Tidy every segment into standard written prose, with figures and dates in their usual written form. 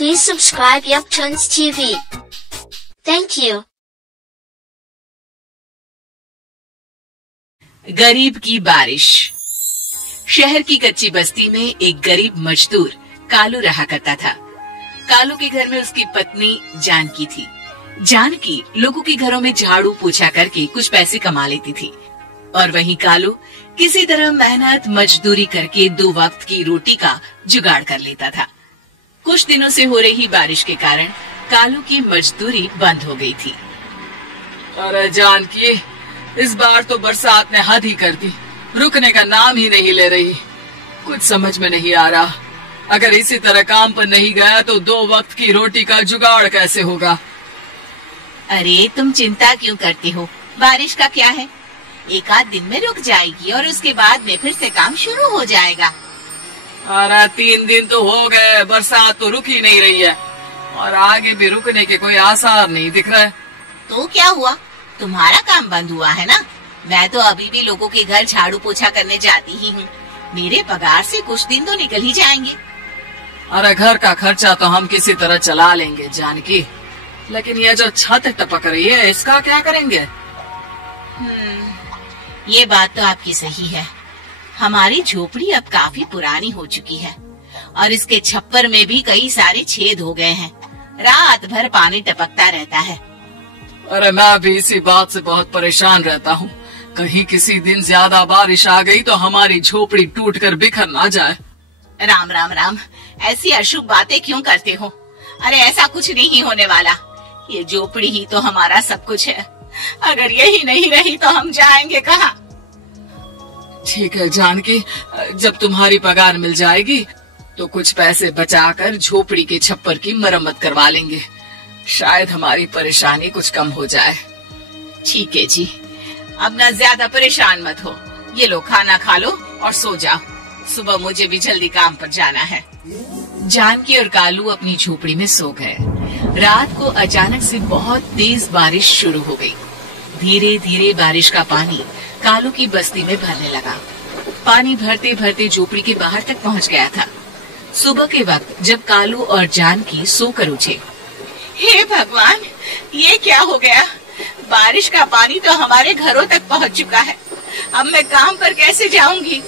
Please subscribe Yukchun's TV. Thank you. गरीब की बारिश। शहर की कच्ची बस्ती में एक गरीब मजदूर कालू रहा करता था। कालू के घर में उसकी पत्नी जानकी थी। जानकी लोगों के घरों में झाड़ू पोछा करके कुछ पैसे कमा लेती थी और वहीं कालू किसी तरह मेहनत मजदूरी करके 2 वक्त की रोटी का जुगाड़ कर लेता था। कुछ दिनों से हो रही बारिश के कारण कालू की मजदूरी बंद हो गई थी। अरे जानकी, इस बार तो बरसात ने हद ही कर दी, रुकने का नाम ही नहीं ले रही। कुछ समझ में नहीं आ रहा, अगर इसी तरह काम पर नहीं गया तो 2 वक्त की रोटी का जुगाड़ कैसे होगा। अरे तुम चिंता क्यों करते हो, बारिश का क्या है, 1 आध दिन में रुक जाएगी और उसके बाद में फिर से काम शुरू हो जाएगा। अरे 3 दिन तो हो गए, बरसात तो रुक ही नहीं रही है और आगे भी रुकने के कोई आसार नहीं दिख रहा है। तो क्या हुआ, तुम्हारा काम बंद हुआ है ना? मैं तो अभी भी लोगों के घर झाड़ू पोछा करने जाती ही हूँ। मेरे पगार से कुछ दिन तो निकल ही जाएंगे। अरे घर का खर्चा तो हम किसी तरह चला लेंगे जानकी, लेकिन ये जो छत टपक रही है इसका क्या करेंगे? ये बात तो आपकी सही है। हमारी झोपड़ी अब काफी पुरानी हो चुकी है और इसके छप्पर में भी कई सारे छेद हो गए हैं। रात भर पानी टपकता रहता है। अरे मैं भी इसी बात से बहुत परेशान रहता हूँ। कहीं किसी दिन ज्यादा बारिश आ गई तो हमारी झोपड़ी टूटकर बिखर ना जाए। राम राम राम, ऐसी अशुभ बातें क्यों करते हो? अरे ऐसा कुछ नहीं होने वाला। ये झोपड़ी ही तो हमारा सब कुछ है। अगर यही नहीं रही तो हम जाएंगे कहाँ? ठीक है जानकी, जब तुम्हारी पगार मिल जाएगी तो कुछ पैसे बचाकर झोपड़ी के छप्पर की मरम्मत करवा लेंगे। शायद हमारी परेशानी कुछ कम हो जाए। ठीक है जी, अब ना ज्यादा परेशान मत हो। ये लो खाना खा लो और सो जाओ, सुबह मुझे भी जल्दी काम पर जाना है। जानकी और कालू अपनी झोपड़ी में सो गए। रात को अचानक से बहुत तेज बारिश शुरू हो गई। धीरे धीरे बारिश का पानी कालू की बस्ती में भरने लगा। पानी भरते भरते झोपड़ी के बाहर तक पहुंच गया था। सुबह के वक्त जब कालू और जानकी सोकर उठे, हे भगवान, ये क्या हो गया? बारिश का पानी तो हमारे घरों तक पहुंच चुका है। अब मैं काम पर कैसे जाऊंगी?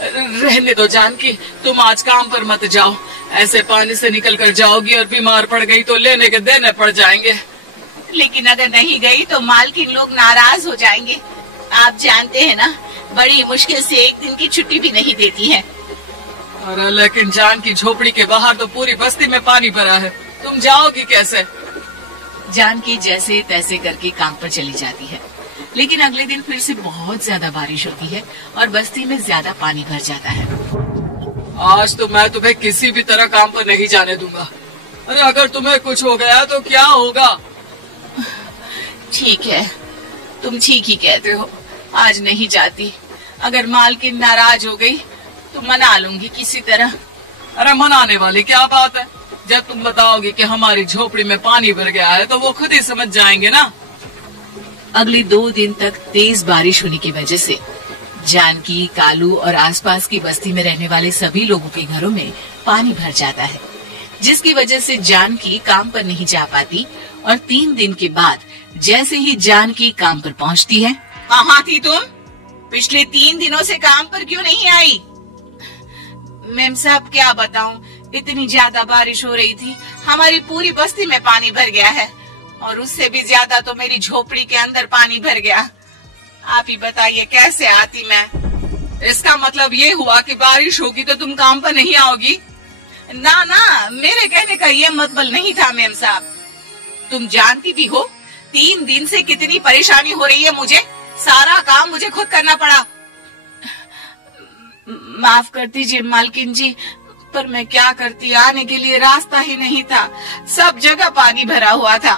रहने दो जानकी, तुम आज काम पर मत जाओ। ऐसे पानी से निकल कर जाओगी और बीमार पड़ गई तो लेने के देने पड़ जाएंगे। लेकिन अगर नहीं गई तो मालकिन लोग नाराज हो जाएंगे। आप जानते हैं ना, बड़ी मुश्किल से 1 दिन की छुट्टी भी नहीं देती है। अरे लेकिन जानकी, झोपड़ी के बाहर तो पूरी बस्ती में पानी भरा है, तुम जाओगी कैसे? जानकी जैसे तैसे करके काम पर चली जाती है, लेकिन अगले दिन फिर से बहुत ज्यादा बारिश होती है और बस्ती में ज्यादा पानी भर जाता है। आज तो मैं तुम्हें किसी भी तरह काम पर नहीं जाने दूंगा। अरे अगर तुम्हें कुछ हो गया तो क्या होगा? ठीक है, तुम ठीक ही कहते हो, आज नहीं जाती। अगर मालकिन नाराज हो गई तो मना लूंगी किसी तरह। अरे मनाने वाली क्या बात है, जब तुम बताओगी कि हमारी झोपड़ी में पानी भर गया है तो वो खुद ही समझ जाएंगे ना। अगले 2 दिन तक तेज बारिश होने की वजह से जानकी, कालू और आसपास की बस्ती में रहने वाले सभी लोगों के घरों में पानी भर जाता है, जिसकी वजह से जानकी काम पर नहीं जा पाती। और 3 दिन के बाद जैसे ही जानकी काम पर पहुंचती है, कहाँ थी तुम? पिछले 3 दिनों से काम पर क्यों नहीं आई? मैम साहब क्या बताऊं, इतनी ज्यादा बारिश हो रही थी, हमारी पूरी बस्ती में पानी भर गया है और उससे भी ज्यादा तो मेरी झोपड़ी के अंदर पानी भर गया। आप ही बताइए कैसे आती मैं? इसका मतलब ये हुआ कि बारिश होगी तो तुम काम पर नहीं आओगी? ना ना, मेरे कहने का ये मतलब नहीं था मैम साहब। तुम जानती भी हो 3 दिन से कितनी परेशानी हो रही है मुझे। सारा काम मुझे खुद करना पड़ा। माफ कर दीजिए मालकिन जी, पर मैं क्या करती, आने के लिए रास्ता ही नहीं था, सब जगह पानी भरा हुआ था।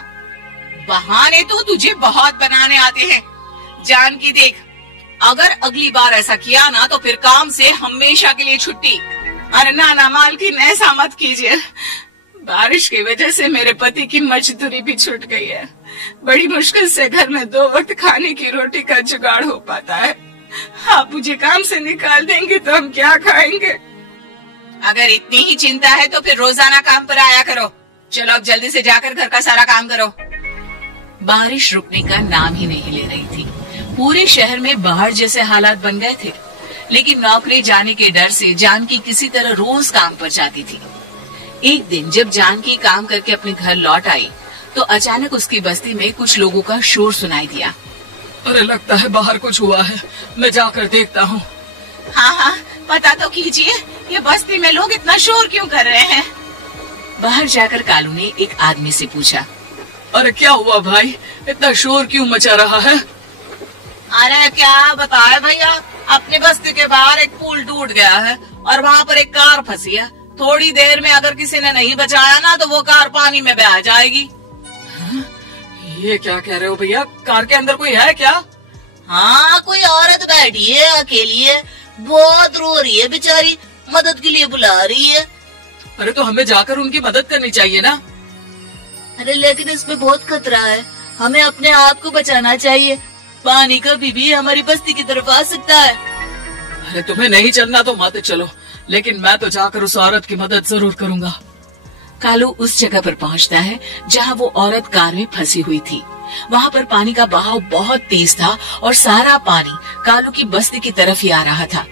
बहाने तो तुझे बहुत बनाने आते हैं। जानकी देख, अगर अगली बार ऐसा किया ना तो फिर काम से हमेशा के लिए छुट्टी। अरे ना ना मालकिन, ऐसा मत कीजिए। बारिश की वजह से मेरे पति की मजदूरी भी छूट गई है। बड़ी मुश्किल से घर में 2 वक्त खाने की रोटी का जुगाड़ हो पाता है। आप मुझे काम से निकाल देंगे तो हम क्या खाएंगे? अगर इतनी ही चिंता है तो फिर रोजाना काम पर आया करो। चलो अब जल्दी से जाकर घर का सारा काम करो। बारिश रुकने का नाम ही नहीं ले रही थी। पूरे शहर में बाढ़ जैसे हालात बन गए थे, लेकिन नौकरी जाने के डर से जानकी किसी तरह रोज काम पर जाती थी। एक दिन जब जानकी काम करके अपने घर लौट आई तो अचानक उसकी बस्ती में कुछ लोगों का शोर सुनाई दिया। अरे लगता है बाहर कुछ हुआ है, मैं जाकर देखता हूँ। हाँ, पता तो कीजिए, ये बस्ती में लोग इतना शोर क्यों कर रहे हैं? बाहर जाकर कालू ने एक आदमी से पूछा। अरे क्या हुआ भाई, इतना शोर क्यों मचा रहा है? अरे क्या बताए भैया, अपने बस्ती के बाहर एक पुल टूट गया है और वहाँ पर एक कार फंसी है। थोड़ी देर में अगर किसी ने नहीं बचाया ना तो वो कार पानी में बह जाएगी। ये क्या कह रहे हो भैया, कार के अंदर कोई है क्या? हाँ, कोई औरत बैठी है, अकेली है, बहुत रो रही है बेचारी, मदद के लिए बुला रही है। अरे तो हमें जाकर उनकी मदद करनी चाहिए ना। अरे लेकिन इसमें बहुत खतरा है, हमें अपने आप को बचाना चाहिए। पानी कभी भी हमारी बस्ती की तरफ आ सकता है। अरे तुम्हें नहीं चलना तो मत चलो, लेकिन मैं तो जाकर उस औरत की मदद जरूर करूंगा। कालू उस जगह पर पहुंचता है जहां वो औरत कार में फंसी हुई थी। वहां पर पानी का बहाव बहुत तेज था और सारा पानी कालू की बस्ती की तरफ ही आ रहा था।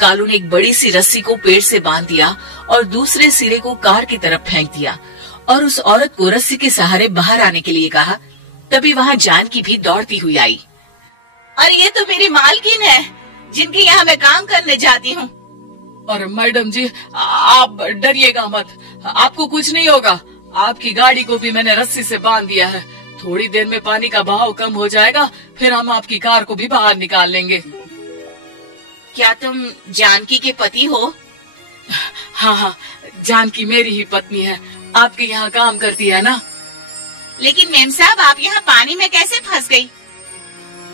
कालू ने एक बड़ी सी रस्सी को पेड़ से बांध दिया और दूसरे सिरे को कार की तरफ फेंक दिया और उस औरत को रस्सी के सहारे बाहर आने के लिए कहा। तभी वहां जानकी भी दौड़ती हुई आई। अरे ये तो मेरी मालकिन है, जिनकी यहाँ मैं काम करने जाती हूँ। और मैडम जी, आप डरिएगा मत, आपको कुछ नहीं होगा। आपकी गाड़ी को भी मैंने रस्सी से बांध दिया है। थोड़ी देर में पानी का बहाव कम हो जाएगा, फिर हम आपकी कार को भी बाहर निकाल लेंगे। क्या तुम जानकी के पति हो? हाँ, जानकी मेरी ही पत्नी है, आपके यहाँ काम करती है ना। लेकिन मेम साहब, आप यहाँ पानी में कैसे फंस गई?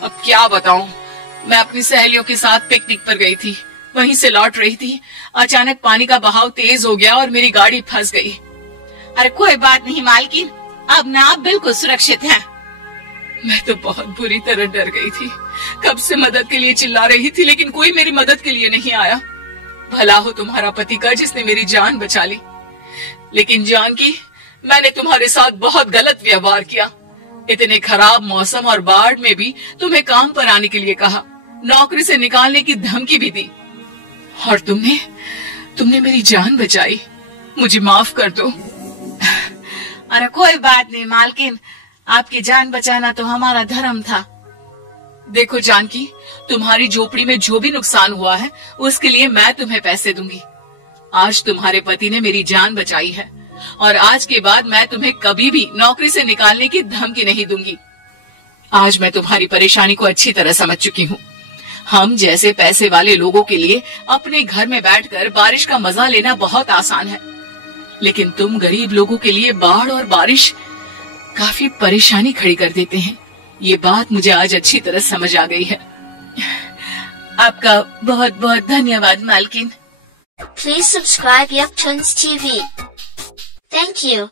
अब क्या बताऊं, मैं अपनी सहेलियों के साथ पिकनिक पर गई थी, वहीं से लौट रही थी। अचानक पानी का बहाव तेज हो गया और मेरी गाड़ी फंस गई। अरे कोई बात नहीं मालकिन, अब ना आप बिल्कुल सुरक्षित हैं। मैं तो बहुत बुरी तरह डर गई थी, कब से मदद के लिए चिल्ला रही थी, लेकिन कोई मेरी मदद के लिए नहीं आया। भला हो तुम्हारा पति का जिसने मेरी जान बचा ली। लेकिन जानकी, मैंने तुम्हारे साथ बहुत गलत व्यवहार किया। इतने खराब मौसम और बाढ़ में भी तुम्हें काम पर आने के लिए कहा, नौकरी से निकालने की धमकी भी दी, और तुमने मेरी जान बचाई। मुझे माफ कर दो। अरे कोई बात नहीं मालकिन, आपकी जान बचाना तो हमारा धर्म था। देखो जानकी, तुम्हारी झोपड़ी में जो भी नुकसान हुआ है उसके लिए मैं तुम्हें पैसे दूंगी। आज तुम्हारे पति ने मेरी जान बचाई है और आज के बाद मैं तुम्हें कभी भी नौकरी से निकालने की धमकी नहीं दूंगी। आज मैं तुम्हारी परेशानी को अच्छी तरह समझ चुकी हूँ। हम जैसे पैसे वाले लोगों के लिए अपने घर में बैठकर बारिश का मजा लेना बहुत आसान है, लेकिन तुम गरीब लोगों के लिए बाढ़ और बारिश काफी परेशानी खड़ी कर देते हैं। ये बात मुझे आज अच्छी तरह समझ आ गई है। आपका बहुत बहुत धन्यवाद मालकिन। Please subscribe Yup Twins TV. Thank you.